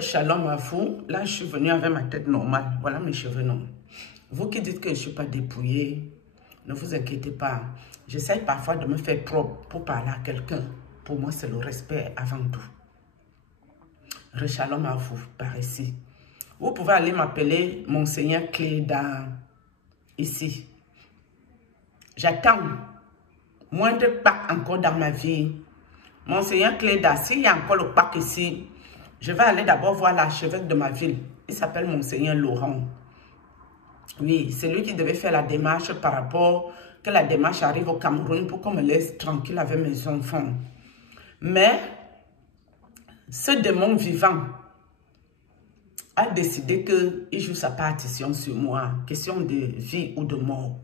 Shalom à vous. Là, je suis venue avec ma tête normale. Voilà mes cheveux non. Vous qui dites que je ne suis pas dépouillée, ne vous inquiétez pas. J'essaie parfois de me faire propre pour parler à quelqu'un. Pour moi, c'est le respect avant tout. Shalom à vous, par ici. Vous pouvez aller m'appeler Monseigneur Cléda ici. J'attends moins de Pâques encore dans ma vie. Monseigneur Cléda, s'il y a encore le Pâques ici, je vais aller d'abord voir l'archevêque de ma ville. Il s'appelle Monseigneur Laurent. Oui, c'est lui qui devait faire la démarche par rapport que la démarche arrive au Cameroun pour qu'on me laisse tranquille avec mes enfants. Mais ce démon vivant a décidé qu'il joue sa partition sur moi. Question de vie ou de mort.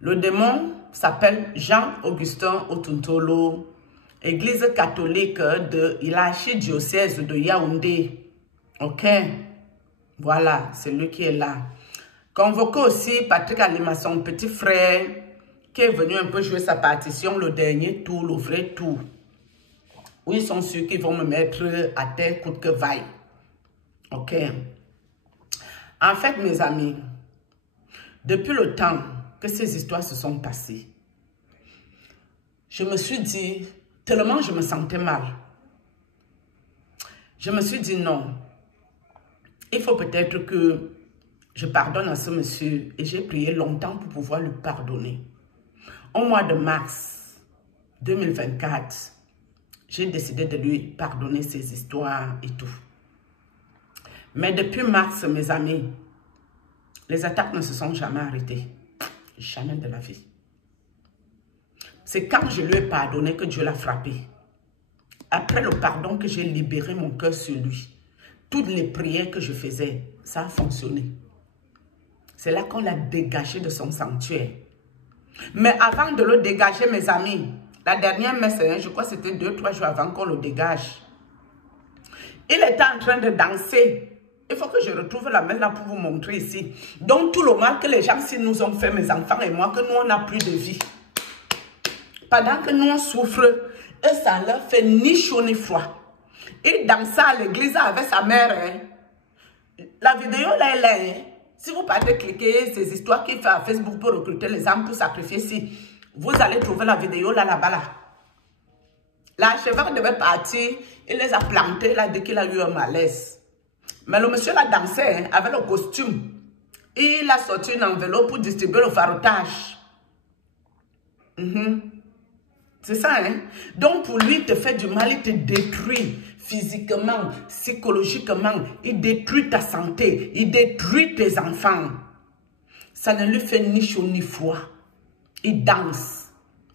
Le démon s'appelle Jean-Augustin Otuntolo, Église catholique de l'archidiocèse de Yaoundé. Ok? Voilà, c'est lui qui est là. Convoqué aussi Patrick Alima, son petit frère, qui est venu un peu jouer sa partition, le dernier tour, le vrai tour. Où ils sont sûrs qu'ils vont me mettre à terre coûte que vaille. Ok? En fait, mes amis, depuis le temps que ces histoires se sont passées, je me suis dit, tellement je me sentais mal. Je me suis dit non, il faut peut-être que je pardonne à ce monsieur et j'ai prié longtemps pour pouvoir lui pardonner. Au mois de mars 2024, j'ai décidé de lui pardonner ses histoires et tout. Mais depuis mars, mes amis, les attaques ne se sont jamais arrêtées. Jamais de la vie. C'est quand je lui ai pardonné que Dieu l'a frappé. Après le pardon que j'ai libéré mon cœur sur lui, toutes les prières que je faisais, ça a fonctionné. C'est là qu'on l'a dégagé de son sanctuaire. Mais avant de le dégager, mes amis, la dernière messe, je crois que c'était 2-3 jours avant qu'on le dégage. Il était en train de danser. Il faut que je retrouve la messe là pour vous montrer ici. Donc tout le mal que les gens ici nous ont fait, mes enfants et moi, que nous on n'a plus de vie. Pendant que nous on souffre, et ça leur fait ni chaud ni froid. Il dansait à l'église avec sa mère. Hein. La vidéo là, elle est. Hein. Si vous partez cliquer ces histoires qu'il fait à Facebook pour recruter les âmes pour sacrifier ici, vous allez trouver la vidéo là-bas. Là. L'archevêque devait partir, il les a plantés là dès qu'il a eu un malaise. Mais le monsieur là dansait hein, avec le costume. Il a sorti une enveloppe pour distribuer le farotage. C'est ça, hein? Donc, pour lui, il te fait du mal, il te détruit physiquement, psychologiquement. Il détruit ta santé, il détruit tes enfants. Ça ne lui fait ni chaud ni froid. Il danse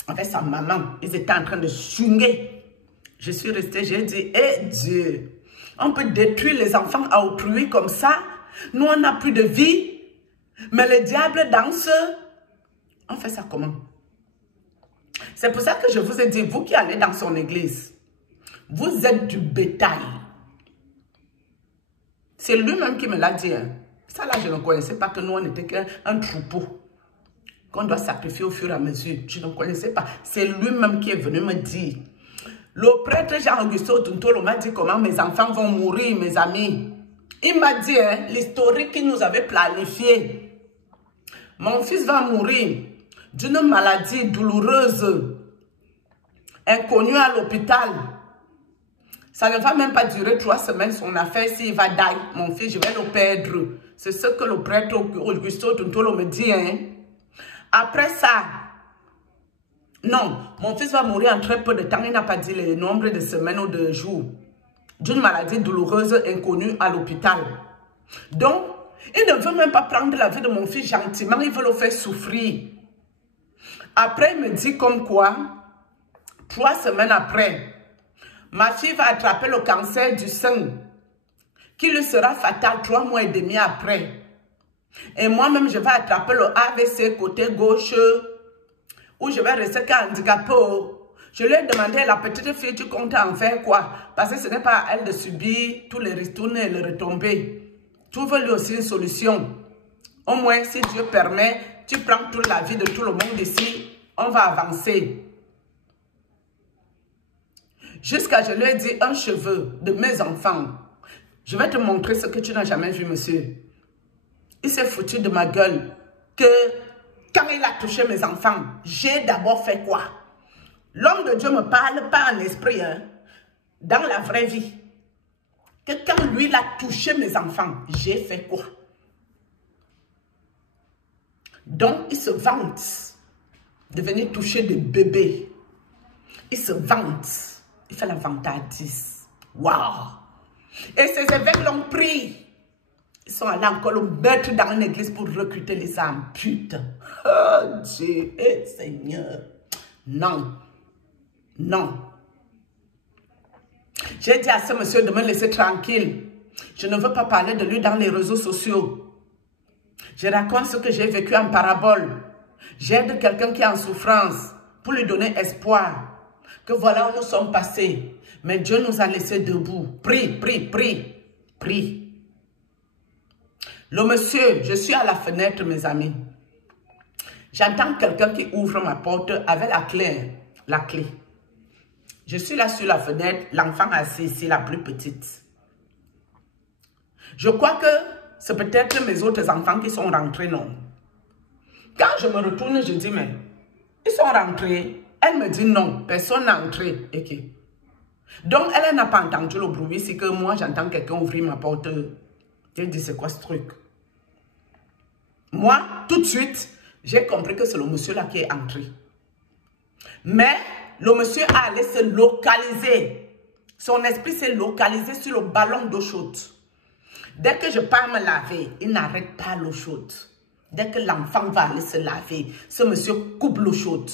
avec sa maman. Ils étaient en train de swinguer. Je suis restée, j'ai dit, eh Dieu, on peut détruire les enfants à autrui comme ça. Nous, on n'a plus de vie. Mais le diable danse. On fait ça comment? C'est pour ça que je vous ai dit, vous qui allez dans son église, vous êtes du bétail. C'est lui-même qui me l'a dit. Hein. Ça là, je ne connaissais pas que nous, on n'était qu'un troupeau qu'on doit sacrifier au fur et à mesure. Je ne connaissais pas. C'est lui-même qui est venu me dire. Le prêtre Jean-Augustin Otuntolo m'a dit comment mes enfants vont mourir, mes amis. Il m'a dit hein, l'historique qu'il nous avait planifié. Mon fils va mourir d'une maladie douloureuse, inconnue à l'hôpital. Ça ne va même pas durer 3 semaines son affaire s'il va die. Mon fils, je vais le perdre. C'est ce que le prêtre Augusto Tuntolo me dit. Hein. Après ça, non, mon fils va mourir en très peu de temps. Il n'a pas dit le nombre de semaines ou de jours. D'une maladie douloureuse inconnue à l'hôpital. Donc, il ne veut même pas prendre la vie de mon fils gentiment. Il veut le faire souffrir. Après, il me dit comme quoi, 3 semaines après, ma fille va attraper le cancer du sein, qui lui sera fatal 3 mois et demi après. Et moi-même, je vais attraper le AVC côté gauche, où je vais rester handicapée. Je lui ai demandé à la petite fille, tu comptes en faire quoi? Parce que ce n'est pas à elle de subir tous les ristournes et les retombées. Trouve lui aussi une solution. Au moins, si Dieu permet, tu prends toute la vie de tout le monde ici, on va avancer. Jusqu'à, je lui ai dit, un cheveu de mes enfants Je vais te montrer ce que tu n'as jamais vu, monsieur. Il s'est foutu de ma gueule que quand il a touché mes enfants, j'ai d'abord fait quoi? L'homme de Dieu me parle pas en esprit, hein, dans la vraie vie. Que quand lui, il a touché mes enfants, j'ai fait quoi? Donc, il se vante de venir toucher des bébés. Il se vante. Il fait la vantardise. Waouh! Et ces évêques l'ont pris. Ils sont allés encore le mettre dans une église pour recruter les âmes. Putain. Oh Dieu et Seigneur. Non. Non. J'ai dit à ce monsieur de me laisser tranquille. Je ne veux pas parler de lui dans les réseaux sociaux. Je raconte ce que j'ai vécu en parabole. J'aide quelqu'un qui est en souffrance pour lui donner espoir. Que voilà où nous sommes passés. Mais Dieu nous a laissés debout. Prie, prie, prie, prie. Le monsieur, je suis à la fenêtre, mes amis. J'entends quelqu'un qui ouvre ma porte avec la clé. La clé. Je suis là sur la fenêtre, l'enfant assis ici, la plus petite. Je crois que c'est peut-être mes autres enfants qui sont rentrés, non. Quand je me retourne, je dis, mais ils sont rentrés. Elle me dit non, personne n'est entré. Okay. Donc, elle n'a pas entendu le bruit. C'est que moi, j'entends quelqu'un ouvrir ma porte. J'ai dit, c'est quoi ce truc? Moi, tout de suite, j'ai compris que c'est le monsieur là qui est entré. Mais le monsieur a allé se localiser. Son esprit s'est localisé sur le ballon d'eau chaude. Dès que je pars me laver, il n'arrête pas l'eau chaude. Dès que l'enfant va aller se laver, ce monsieur coupe l'eau chaude.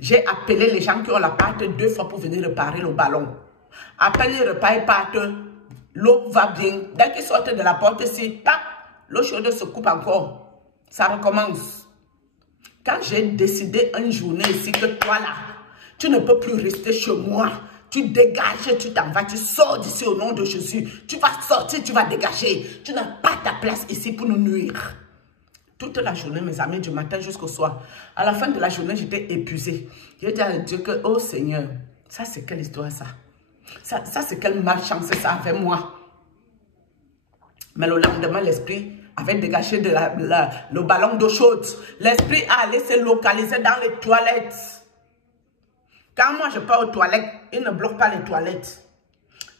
J'ai appelé les gens qui ont la pâte 2 fois pour venir réparer le ballon. Après les repas et pâte, l'eau va bien. Dès qu'ils sortent de la porte ici, l'eau chaude se coupe encore. Ça recommence. Quand j'ai décidé une journée ici que toi là, tu ne peux plus rester chez moi. Tu dégages, tu t'en vas, tu sors d'ici au nom de Jésus. Tu vas sortir, tu vas dégager. Tu n'as pas ta place ici pour nous nuire. Toute la journée, mes amis, du matin jusqu'au soir. À la fin de la journée, j'étais épuisée. J'ai dit à Dieu que, oh Seigneur, ça c'est quelle histoire ça? Ça c'est quelle malchance ça avec moi? Mais le lendemain, l'esprit avait dégagé le ballon d'eau chaude. L'esprit a allé se localiser dans les toilettes. Quand moi je pars aux toilettes, il ne bloque pas les toilettes.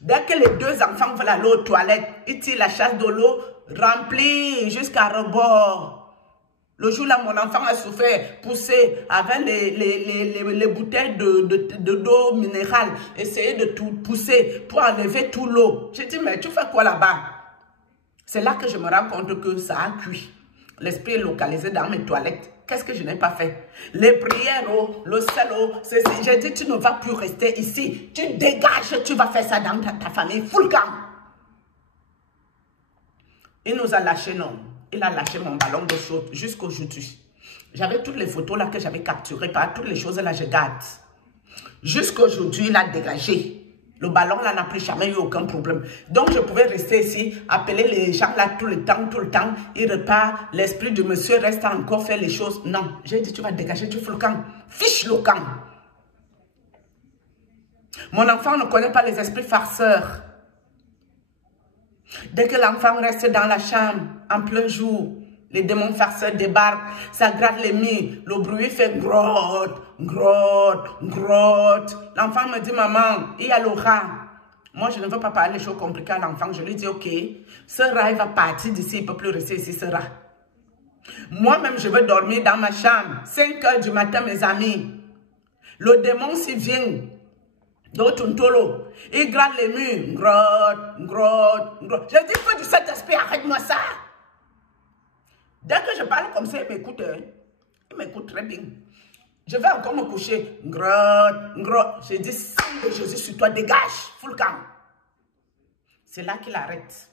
Dès que les 2 enfants veulent aller aux toilettes, ils tirent la chasse de l'eau remplie jusqu'à rebord. Le jour là, mon enfant a souffert, poussé avec les bouteilles d'eau minérale, essayer de tout pousser pour enlever tout l'eau. J'ai dit, mais tu fais quoi là-bas? C'est là que je me rends compte que ça a cuit. L'esprit est localisé dans mes toilettes. Qu'est-ce que je n'ai pas fait? Les prières, le sel, j'ai dit, tu ne vas plus rester ici. Tu dégages, tu vas faire ça dans ta famille. Full camp. Il nous a lâché, non. Il a lâché mon ballon d'eau chaude jusqu'aujourd'hui. J'avais toutes les photos là que j'avais capturées, par toutes les choses là, je garde. Jusqu'aujourd'hui, il a dégagé. Le ballon là n'a plus jamais eu aucun problème. Donc, je pouvais rester ici, appeler les gens là tout le temps. Il repart, l'esprit du monsieur reste encore faire les choses. Non, j'ai dit, tu vas dégager, tu fous le camp. Fiche le camp. Mon enfant ne connaît pas les esprits farceurs. Dès que l'enfant reste dans la chambre, en plein jour, les démons farceurs débarquent, ça gratte les murs, le bruit fait grotte, grotte, grotte. L'enfant me dit, maman, il y a le rat. Moi, je ne veux pas parler des choses compliquées à l'enfant. Je lui dis, ok, ce rat, il va partir d'ici, il ne peut plus rester ici, ce rat. Moi-même, je veux dormir dans ma chambre, 5 h du matin, mes amis. Le démon, s'il vient, d'Otuntolo, il gratte les murs, grotte, grotte, grotte. Je dis, feu du Saint-Esprit, arrête-moi ça. Dès que je parle comme ça, il m'écoute. Il m'écoute très bien. Je vais encore me coucher. Grotte, grotte. Je dis, sang de Jésus sur toi, dégage, full camp. C'est là qu'il arrête.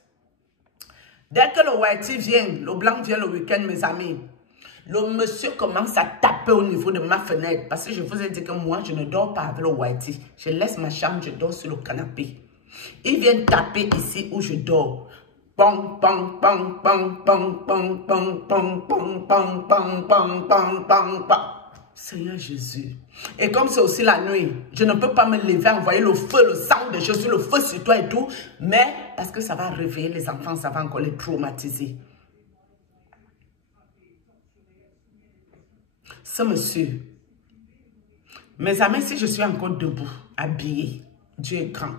Dès que le whitey vient, le blanc vient le week-end, mes amis, le monsieur commence à taper au niveau de ma fenêtre. Parce que je vous ai dit que moi, je ne dors pas avec le whitey. Je laisse ma chambre, je dors sur le canapé. Il vient taper ici où je dors. Pong, pong, pong, pong, pong, pong, pong, pong, pong, pong, pong, pong, pong, pong, pong. Seigneur Jésus. Et comme c'est aussi la nuit, je ne peux pas me lever, envoyer le feu, le sang de Jésus, le feu sur toi et tout. Mais parce que ça va réveiller les enfants, ça va encore les traumatiser. Ce monsieur, mes amis, si je suis encore debout, habillé, Dieu est grand.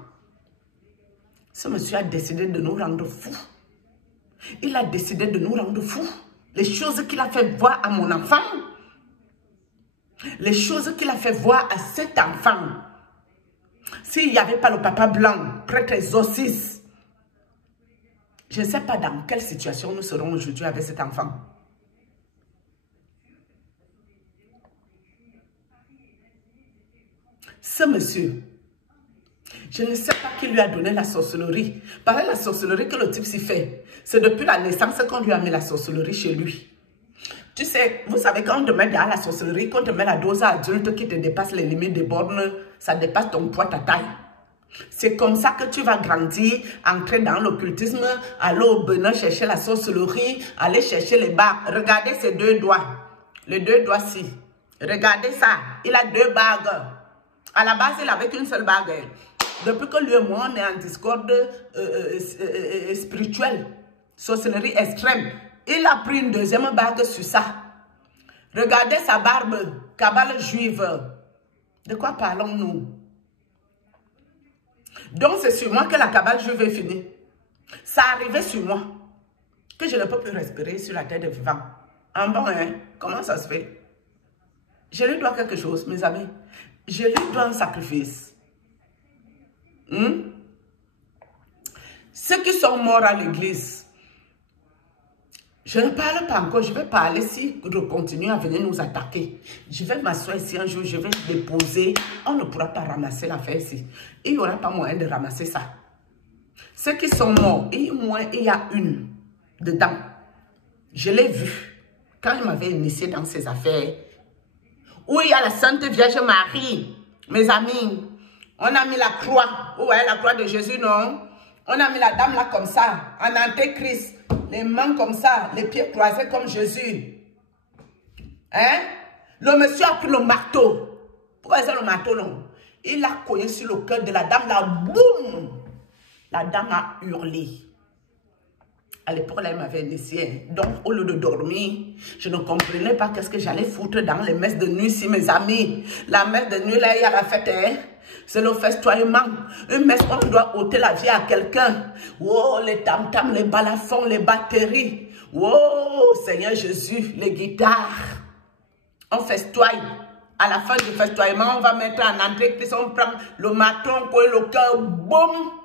Ce monsieur a décidé de nous rendre fous. Il a décidé de nous rendre fous. Les choses qu'il a fait voir à mon enfant, les choses qu'il a fait voir à cet enfant. S'il n'y avait pas le papa blanc, prêtre exorciste, je ne sais pas dans quelle situation nous serons aujourd'hui avec cet enfant. Ce monsieur, je ne sais pas qui lui a donné la sorcellerie. Pareil, la sorcellerie que le type s'y fait, c'est depuis la naissance qu'on lui a mis la sorcellerie chez lui. Tu sais, vous savez, quand on te met dans la sorcellerie, quand on te met la dose adulte qui te dépasse les limites des bornes, ça dépasse ton poids, ta taille. C'est comme ça que tu vas grandir, entrer dans l'occultisme, aller au Bénin chercher la sorcellerie, aller chercher les bagues. Regardez ces deux doigts, les deux doigts-ci. Regardez ça, il a deux bagues. À la base, il avait qu'une seule bague. Depuis que lui et moi, on est en discorde spirituel, sorcellerie extrême, il a pris une deuxième bague sur ça. Regardez sa barbe, cabale juive. De quoi parlons-nous? Donc c'est sur moi que la cabale juive est finie. Ça arrivait sur moi. Que je ne peux plus respirer sur la terre des vivants. En bon, hein? Comment ça se fait? Je lui dois quelque chose, mes amis. Je lui dois un sacrifice. Ceux qui sont morts à l'église, je ne parle pas encore, je vais parler si je continue à venir nous attaquer. Je vais m'asseoir ici un jour, je vais déposer. On ne pourra pas ramasser l'affaire ici. Il n'y aura pas moyen de ramasser ça. Ceux qui sont morts, il y a une dedans. Je l'ai vue quand il m'avait initié dans ces affaires. Où il y a la Sainte Vierge Marie, mes amis. On a mis la croix. Vous voyez la croix de Jésus, non? On a mis la dame là comme ça, en antéchrist. Les mains comme ça, les pieds croisés comme Jésus. Hein? Le monsieur a pris le marteau. Pourquoi c'est le marteau, non? Il a cogné sur le cœur de la dame là. Boum! La dame a hurlé. À l'époque, là, il m'avait initié. Donc, au lieu de dormir, je ne comprenais pas qu'est-ce que j'allais foutre dans les messes de nuit, si mes amis. La messe de nuit, là, il y a la fête, hein? C'est le festoiement. Une messe, on doit ôter la vie à quelqu'un. Oh, les tam-tams, les balafons, les batteries. Oh, Seigneur Jésus, les guitares. On festoie. À la fin du festoiement, on va mettre en entrée, puis on prend le marteau, on colle le cœur, boum.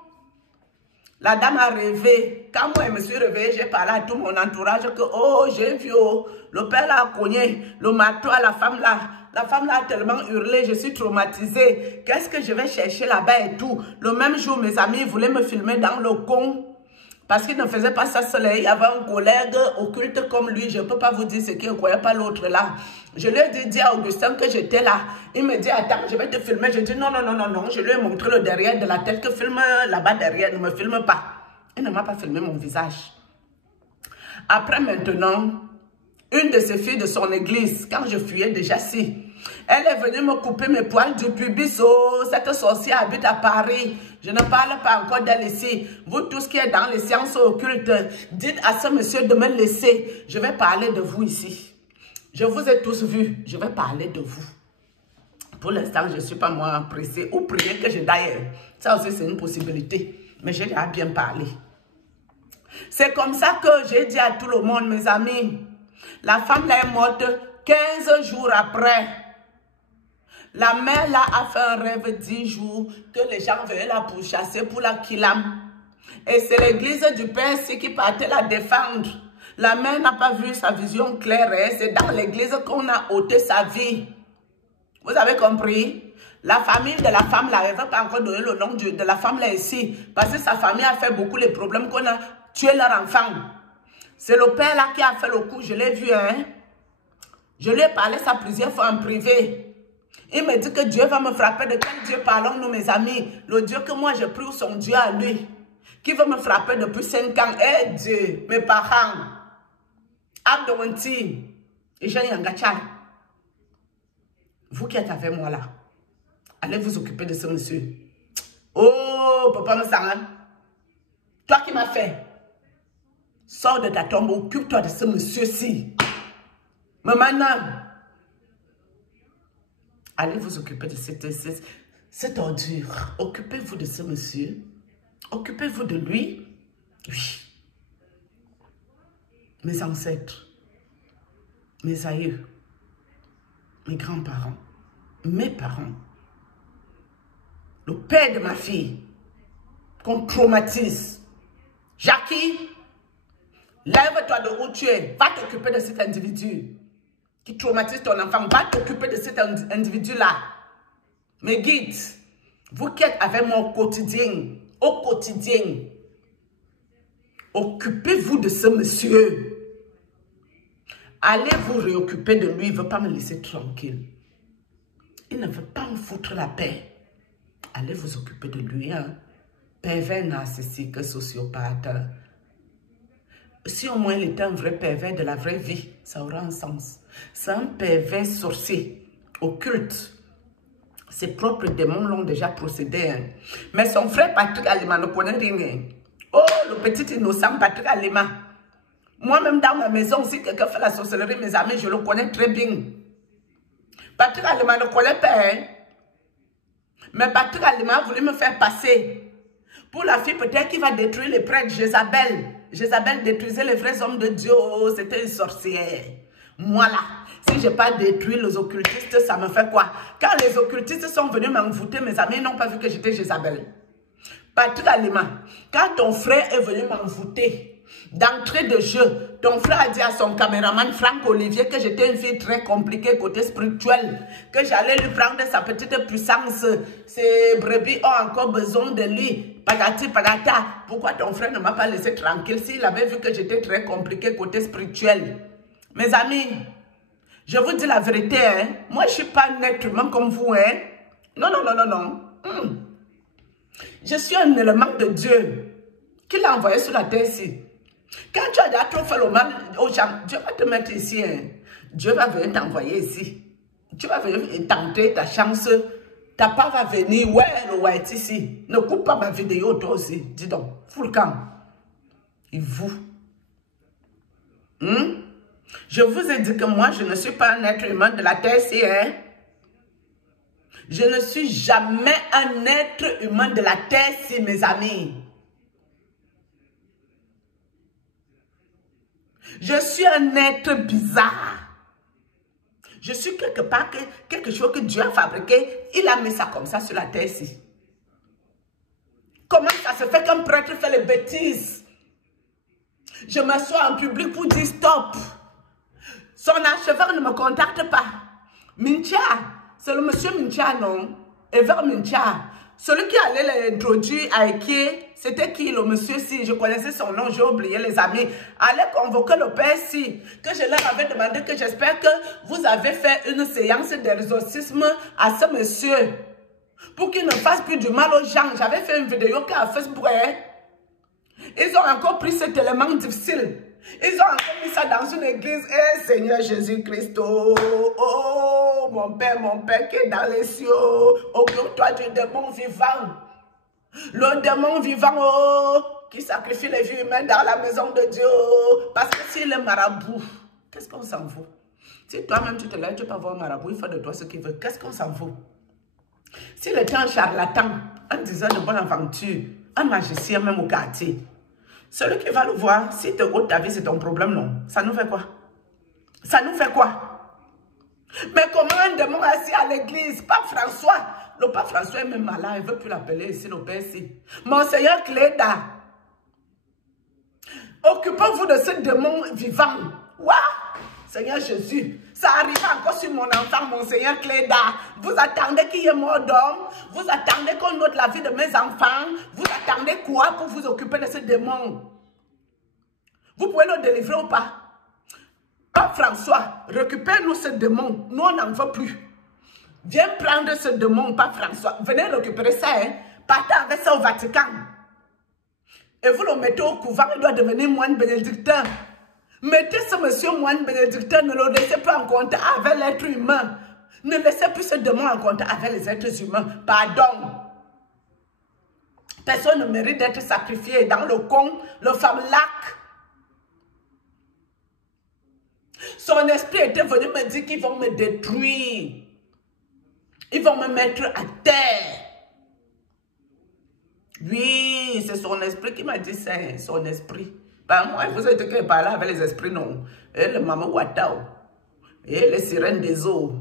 La dame a rêvé. Quand moi, je me suis réveillée, j'ai parlé à tout mon entourage que, oh, j'ai vu, oh, le père a cogné le marteau à la femme là. La femme là a tellement hurlé, je suis traumatisée. Qu'est-ce que je vais chercher là-bas et tout? Le même jour, mes amis voulaient me filmer dans le con. Parce qu'il ne faisait pas ça seul. Il y avait un collègue occulte comme lui. Je ne peux pas vous dire ce qu'il ne croyait pas l'autre là. Je lui ai dit à Augustin que j'étais là. Il me dit, attends, je vais te filmer. Je dis, non, non, non, non, non. Je lui ai montré le derrière de la tête que filme là-bas derrière. Ne me filme pas. Il ne m'a pas filmé mon visage. Après maintenant, une de ses filles de son église, quand je fuyais déjà si, elle est venue me couper mes poils du pubis. Oh, cette sorcière habite à Paris. Je ne parle pas encore d'elle ici. Vous tous qui êtes dans les sciences occultes, dites à ce monsieur de me laisser. Je vais parler de vous ici. Je vous ai tous vus. Je vais parler de vous. Pour l'instant, je ne suis pas moi pressée. Ou prier que je d'ailleurs. Ça aussi, c'est une possibilité. Mais j'ai déjà bien parlé. C'est comme ça que j'ai dit à tout le monde, mes amis. La femme là est morte 15 jours après. La mère là a fait un rêve 10 jours que les gens venaient la pourchasser pour la kilam. Et c'est l'église du Père qui partait la défendre. La mère n'a pas vu sa vision claire. C'est dans l'église qu'on a ôté sa vie. Vous avez compris? La famille de la femme là, elle ne va pas encore donner le nom de la femme là ici. Parce que sa famille a fait beaucoup les problèmes qu'on a tué leur enfant. C'est le père là qui a fait le coup. Je l'ai vu, hein? Je lui ai parlé ça plusieurs fois en privé. Il me dit que Dieu va me frapper. De quel Dieu parlons-nous, mes amis? Le Dieu que moi, j'ai pris ou son Dieu à lui. Qui veut me frapper depuis 5 ans. Eh Dieu, mes parents. Abdouanti. Et Jean Yangachal. Vous qui êtes avec moi là, allez vous occuper de ce monsieur. Oh, papa Moussanga, toi qui m'as fait, sors de ta tombe, occupe-toi de ce monsieur-ci. Mais maintenant, allez vous occuper de cette ordure. Occupez-vous de ce monsieur. Occupez-vous de lui. Oui. Mes ancêtres, mes aïeux, mes grands-parents, mes parents, le père de ma fille, qu'on traumatise. Jackie, lève-toi de où tu es. Va t'occuper de cet individu qui traumatise ton enfant. Va t'occuper de cet individu-là. Mes guides, vous qui êtes avec moi au quotidien, occupez-vous de ce monsieur. Allez vous réoccuper de lui. Il ne veut pas me laisser tranquille. Il ne veut pas me foutre la paix. Allez vous occuper de lui. Hein? Pervers narcissique, sociopathe. Si au moins il était un vrai pervers de la vraie vie, ça aura un sens. C'est un pervers sorcier, occulte. Ses propres démons l'ont déjà procédé. Hein. Mais son frère Patrick Alima ne connaît rien. Oh, le petit innocent Patrick Alima. Moi-même dans ma maison, si quelqu'un fait la sorcellerie, mes amis, je le connais très bien. Patrick Alima ne connaît pas. Hein. Mais Patrick Alima a voulu me faire passer pour la fille peut-être qui va détruire les prêtres, Jézabel. Jézabel détruisait les vrais hommes de Dieu. Oh, c'était une sorcière. Moi là, si je n'ai pas détruit les occultistes, ça me fait quoi? Quand les occultistes sont venus m'envoûter, mes amis n'ont pas vu que j'étais Jézabel. Patrick Alima, quand ton frère est venu m'envoûter, d'entrée de jeu, ton frère a dit à son caméraman Franck Olivier que j'étais une fille très compliquée côté spirituel, que j'allais lui prendre sa petite puissance, ses brebis ont encore besoin de lui, patati patata. Pourquoi ton frère ne m'a pas laissé tranquille s'il avait vu que j'étais très compliquée côté spirituel? Mes amis, je vous dis la vérité, hein? Moi je ne suis pas un être humain comme vous, hein? Non, non, non, non, non. Je suis un élément de Dieu qui l'a envoyé sur la terre ici. Quand tu as déjà trop fait le mal aux gens, Dieu va te mettre ici. Hein. Dieu va venir t'envoyer ici. Tu vas venir tenter ta chance. Ta part va venir. Ouais, le white ici. Ne coupe pas ma vidéo toi aussi. Dis donc. Fous le camp. Et vous. Je vous ai dit que moi, je ne suis pas un être humain de la terre ici. Hein. Je ne suis jamais un être humain de la terre ici, mes amis. Je suis un être bizarre. Je suis quelque part, quelque chose que Dieu a fabriqué. Il a mis ça comme ça sur la terre ici. Comment ça se fait qu'un prêtre fait les bêtises? Je m'assois en public pour dire stop. Son archevêque ne me contacte pas. Mincha, c'est le monsieur Mincha, non? Ever Mincha. Celui qui allait l'introduire à Eke, c'était qui le monsieur si? Je connaissais son nom, j'ai oublié les amis. Allez convoquer le père si, que je leur avais demandé que j'espère que vous avez fait une séance d'exorcisme à ce monsieur. Pour qu'il ne fasse plus du mal aux gens. J'avais fait une vidéo qui a Facebook. Hein? Ils ont encore pris cet élément difficile. Ils ont encore mis ça dans une église. Eh, Seigneur Jésus-Christ, oh, mon Père qui est dans les cieux, occupe-toi du démon vivant. Le démon vivant, oh, qui sacrifie les vies humaines dans la maison de Dieu. Parce que s'il est marabout, qu'est-ce qu'on s'en fout? Si toi-même tu te lèves, tu peux avoir un marabout, il fait de toi ce qu'il veut. Qu'est-ce qu'on s'en fout? S'il était un charlatan, un diseur de bonne aventure, un magicien même au quartier, celui qui va le voir, si tu ôtes ta vie, c'est ton problème, non? Ça nous fait quoi? Ça nous fait quoi? Mais comment un démon assis à l'église? Pape François. Le pape François est même malade. Il ne veut plus l'appeler ici, le père ici. Monseigneur Cléda. Occupez-vous de ce démon vivant. Waouh! Seigneur Jésus. Ça arrive encore sur mon enfant, Monseigneur Cléda. Vous attendez qu'il y ait mort d'homme? Vous attendez qu'on ôte la vie de mes enfants? Vous attendez quoi pour vous occuper de ce démon? Vous pouvez le délivrer ou pas? Pape François, récupère-nous ce démon. Nous, on n'en veut plus. Viens prendre ce démon, Pape François. Venez récupérer ça. Hein? Partez avec ça au Vatican. Et vous le mettez au couvent, il doit devenir moine bénédictin. Mettez ce monsieur moine bénédictin, ne le laissez pas en contact avec l'être humain. Ne laissez plus ce démon en contact avec les êtres humains. Pardon. Personne ne mérite d'être sacrifié dans le con, le femme lac. Son esprit était venu me dire qu'ils vont me détruire. Ils vont me mettre à terre. Oui, c'est son esprit qui m'a dit ça, son esprit. Pas moi, vous êtes que parler avec les esprits, non. Et le maman Watao, et les sirènes des eaux,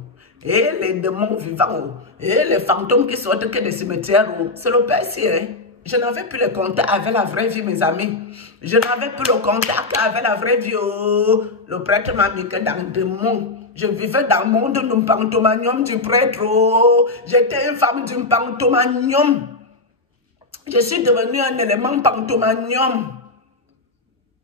et les démons vivants, et les fantômes qui sortent que des cimetières. C'est le Père, hein. Je n'avais plus le contact avec la vraie vie, mes amis. Je n'avais plus le contact avec la vraie vie. Oh. Le prêtre m'a mis que dans le démon. Je vivais dans le monde du pantomanium du prêtre. Oh. J'étais une femme du pantomanium. Je suis devenue un élément pantomanium.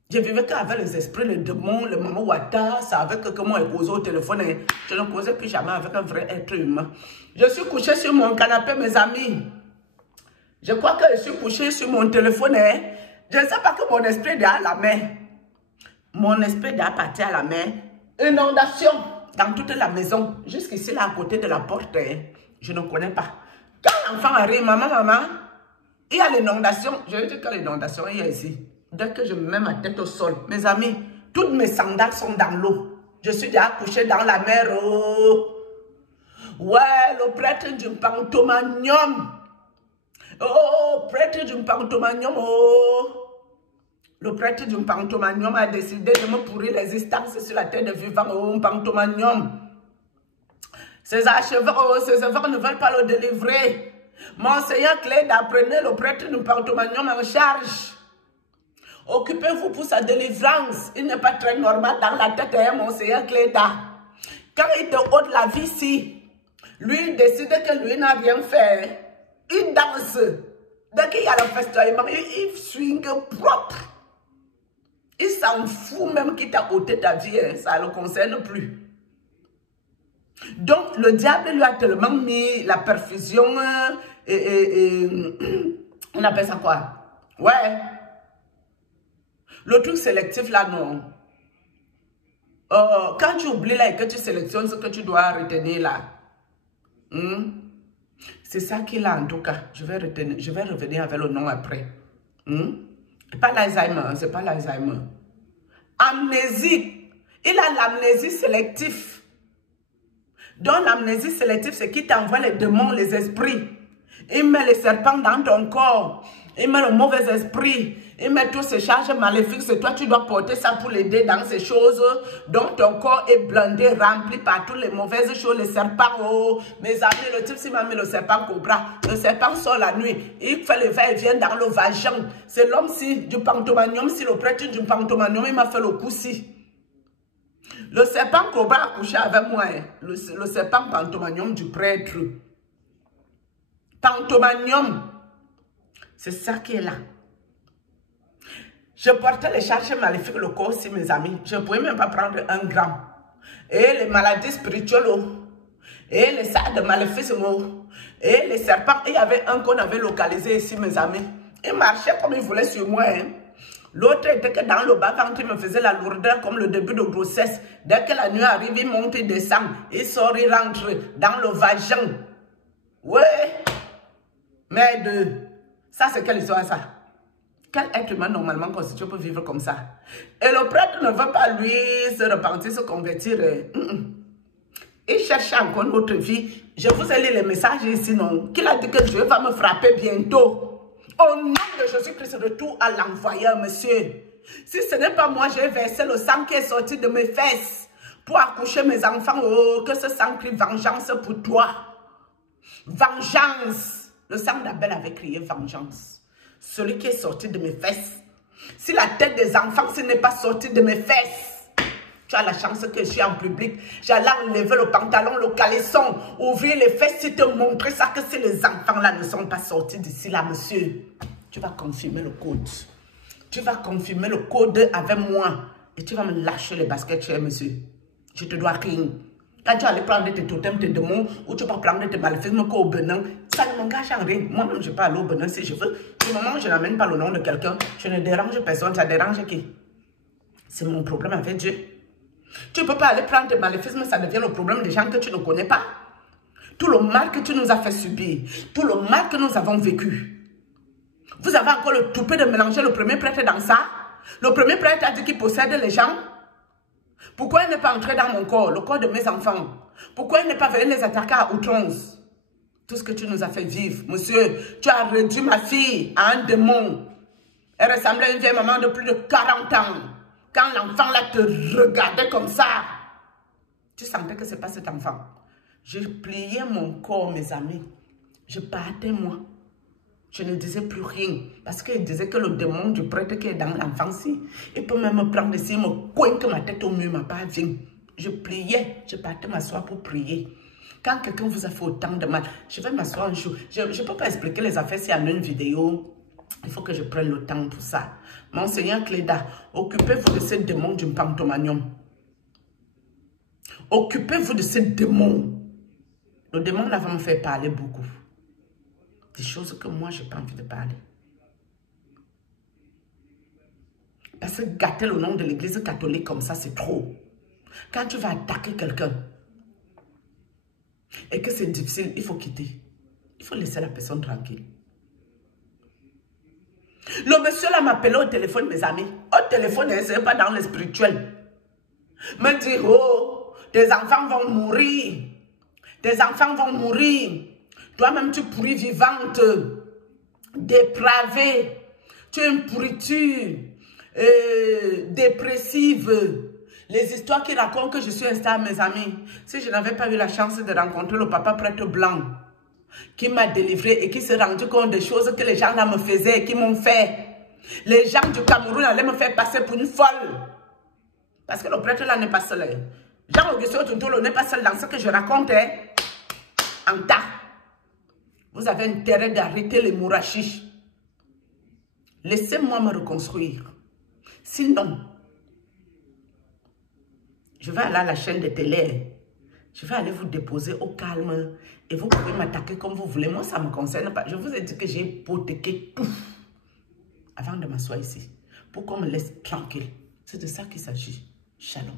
Je vivais qu'avec les esprits, les démons, le maman Wata, ça avait que moi posé au téléphone. Je ne causais plus jamais avec un vrai être humain. Je suis couché sur mon canapé, mes amis. Je crois que je suis couché sur mon téléphone. Je ne sais pas que mon esprit est à la main. Mon esprit est parti à la main. Inondation dans toute la maison. Jusqu'ici, là, à côté de la porte. Je ne connais pas. Quand l'enfant arrive, maman, il y a l'inondation. Je veux dire que l'inondation il y a ici. Dès que je mets ma tête au sol, mes amis, toutes mes sandales sont dans l'eau. Je suis déjà couché dans la mer. Oh. Ouais, le prêtre du pantomanium. Oh, prêtre du pantomanium. Oh. Le prêtre du pantomanium a décidé de me pourrir l'existence sur la terre de vivant. Oh, pantomanium. Ses archevêques ne veulent pas le délivrer. Monseigneur Cléda, prenez le prêtre du pantomanium en charge. Occupez-vous pour sa délivrance. Il n'est pas très normal dans la tête, hein, Monseigneur Cléda. Quand il te ôte la vie ici, lui il décide que lui n'a rien fait. Il danse. Dès qu'il y a le festival, il swing propre. Il s'en fout même qu'il t'a ôté ta vie. Hein, ça ne le concerne plus. Donc, le diable lui a tellement mis la perfusion. On appelle ça quoi? Ouais. Le truc sélectif là, non. Quand tu oublies là et que tu sélectionnes ce que tu dois retenir là. C'est ça qu'il a en tout cas. Je vais revenir avec le nom après. C'est pas l'Alzheimer, c'est pas l'Alzheimer. Amnésique. Il a l'amnésie sélective. Donc l'amnésie sélective, c'est qu'il t'envoie les démons, les esprits. Il met les serpents dans ton corps. Il met le mauvais esprit. Il met toutes ces charges maléfiques. C'est toi, tu dois porter ça pour l'aider dans ces choses. Donc ton corps est blindé, rempli par toutes les mauvaises choses. Les serpents, oh, mes amis, le type, s'il m'a mis le serpent cobra. Le serpent sort la nuit. Il fait le va-et-vient dans le vagin. C'est l'homme du pantomanium. Si le prêtre du pantomanium, il m'a fait le coup-ci. Le serpent cobra a couché avec moi. Hein. Le serpent pantomanium du prêtre. Pantomanium. C'est ça qui est là. Je portais les charges maléfiques, le corps aussi, mes amis. Je ne pouvais même pas prendre un gramme. Et les maladies spirituelles, et les sacs de maléficisme, et les serpents. Il y avait un qu'on avait localisé ici, mes amis. Il marchait comme il voulait sur moi. Hein. L'autre était que dans le bas, quand il me faisait la lourdeur comme le début de grossesse. Dès que la nuit arrive, il monte, il descend. Il sort, il rentre dans le vagin. Ouais. Merde. Ça, c'est quelle histoire, ça? Quel être humain normalement constitué peut vivre comme ça? Et le prêtre ne veut pas, lui, se repentir, se convertir. Il cherche encore une autre vie. Je vous ai lu les messages ici, non? Qu'il a dit que Dieu va me frapper bientôt. Au nom de Jésus-Christ, retour à l'envoyeur, monsieur. Si ce n'est pas moi, j'ai versé le sang qui est sorti de mes fesses pour accoucher mes enfants. Oh, que ce sang crie vengeance pour toi. Vengeance. Le sang d'Abel avait crié vengeance. Celui qui est sorti de mes fesses. Si la tête des enfants, ce n'est pas sorti de mes fesses, tu as la chance que je suis en public. J'allais enlever le pantalon, le caleçon, ouvrir les fesses et te montrer ça, que si les enfants-là ne sont pas sortis d'ici là, monsieur, tu vas confirmer le code. Tu vas confirmer le code avec moi. Et tu vas me lâcher les baskets, cher monsieur. Je te dois rien. Quand tu allais prendre tes totems, tes démons, ou tu vas prendre tes maléfices au Bénin, ça ne m'engage en rien. Moi-même, je peux aller au Bénin si je veux. Du moment où je n'amène pas le nom de quelqu'un, je ne dérange personne. Ça dérange qui? C'est mon problème avec Dieu. Tu ne peux pas aller prendre tes maléfices, mais ça devient le problème des gens que tu ne connais pas. Tout le mal que tu nous as fait subir, tout le mal que nous avons vécu. Vous avez encore le toupet de mélanger le premier prêtre dans ça. Le premier prêtre a dit qu'il possède les gens. Pourquoi il n'est pas entré dans mon corps, le corps de mes enfants? Pourquoi il n'est pas venu les attaquer à outrance? Tout ce que tu nous as fait vivre, monsieur, tu as réduit ma fille à un démon. Elle ressemblait à une vieille maman de plus de 40 ans. Quand l'enfant là te regardait comme ça, tu sentais que ce n'est pas cet enfant. Je pliais mon corps, mes amis. Je battais moi. Je ne disais plus rien. Parce qu'il disait que le démon du prêtre qui est dans l'enfant-ci, il peut même me prendre ici, me coincer ma tête au mur, ma part vient. Je pliais, je partais m'asseoir pour prier. Quand quelqu'un vous a fait autant de mal, je vais m'asseoir un jour. Je ne peux pas expliquer les affaires s'il y a une vidéo. Il faut que je prenne le temps pour ça. Monseigneur Cléda, occupez-vous de ce démon du pantomanium. Occupez-vous de ce démon. Le démon là va me faire parler beaucoup. Des choses que moi, je n'ai pas envie de parler. Parce que gâter le nom de l'église catholique comme ça, c'est trop. Quand tu vas attaquer quelqu'un et que c'est difficile, il faut quitter. Il faut laisser la personne tranquille. Le monsieur là m'appelait au téléphone, mes amis. Au téléphone, ce n'est pas dans le spirituel. Me dit, oh, tes enfants vont mourir. Tes enfants vont mourir. Toi-même, tu pourris vivante, dépravée. Tu es une pourriture, dépressive. Les histoires qui racontent que je suis un star, mes amis. Si je n'avais pas eu la chance de rencontrer le papa prêtre blanc qui m'a délivré et qui s'est rendu compte des choses que les gens là me faisaient et qui m'ont fait. Les gens du Cameroun allaient me faire passer pour une folle. Parce que le prêtre là n'est pas seul. Jean-Augustin Tuntolo n'est pas seul dans ce que je raconte. En tas. Vous avez intérêt d'arrêter l'hémorragie. Laissez-moi me reconstruire. Sinon, je vais aller à la chaîne de télé. Je vais aller vous déposer au calme. Et vous pouvez m'attaquer comme vous voulez. Moi, ça ne me concerne pas. Je vous ai dit que j'ai hypothéqué tout. Avant de m'asseoir ici. Pour qu'on me laisse tranquille. C'est de ça qu'il s'agit. Shalom.